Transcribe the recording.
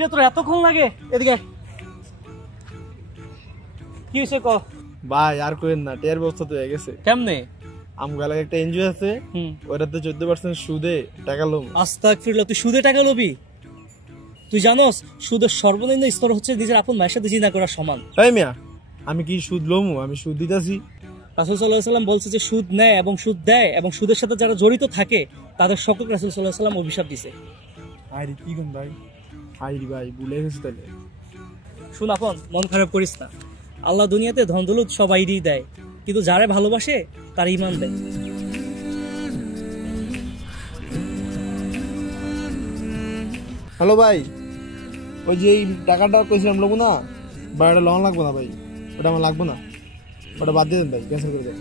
কিরে তোর এতক্ষণ লাগে? এদিকে কি হয়েছে ক ভাই। আর কইেন না, টের ব্যবস্থা তো হয়ে গেছে। কেমনে? আমগালে একটা এনজিও আছে, ওটাতে 14% সুদে টাকা লোম। আস্তাগফিরুল্লাহ, তুই সুদে টাকা লবি? তুই জানোস সুদের সর্বনিম্ন স্তর হচ্ছে নিজের আপন মায়ের সাথে জিনা করার সমান। তাই মিয়া, আমি কি সুদ লোমু? আমি সুদ দিতাছি। রাসূল সাল্লাল্লাহু আলাইহি ওয়াসাল্লাম বলছে যে সুদ নেয় এবং সুদ দেয় এবং সুদের সাথে যারা জড়িত থাকে তাদের সকলকে রাসূল সাল্লাল্লাহু আলাইহি ওয়াসাল্লাম অভিশাপ দিয়েছে। আরে কি কোন ভাই? হাইরি ভাই ভুলে গেছি তাহলে। শুন আপন, মন খারাপ করিস না। আল্লাহ দুনিয়াতে ধন দৌলত সবাইরই দেয়, কিন্তু যারা ভালোবাসে তার ঈমান দেয়। হ্যালো ভাই, ওই যে এই টাকাটা কইছিলাম লোবো না ভাই, ওটা লোন লাগবো না ভাই, ওটা আমার লাগবো না, ওটা বাদ দিয়ে দেন ভাই, ক্যান্সেল করে দেন।